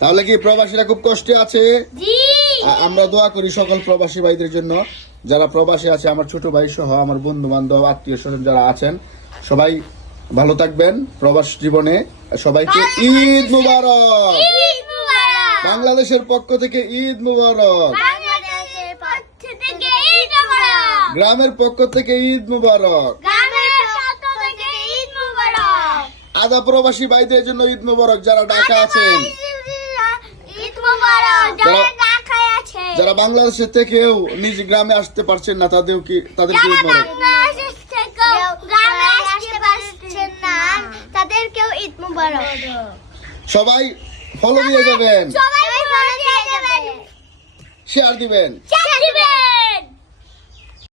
তাহলে কি প্রবাসীরা খুব কষ্টে আছে? আমরা দোয়া করি সকল প্রবাসী ভাইদের জন্য, যারা প্রবাসী আছে, আমার ছোট ভাই সহ আমার বন্ধু বান্ধব আত্মীয় স্বজন যারা আছেন, সবাই ভালো থাকবেন প্রবাস জীবনে। সবাইকে ঈদ মুবারক। বাংলাদেশের পক্ষ থেকে ঈদ মুবারক, গ্রামের পক্ষ থেকে ঈদ মুবারক, আধা প্রবাসী ভাইদের জন্য ঈদ মুবারক, যারা ঢাকা আছেন, যারা বাংলাদেশের থেকেও নিজ গ্রামে আসতে পারছেন না, তাদেরকে ঈদ মুবারক। সবাই ফলো দিয়ে যাবেন, শেয়ার দিবেন।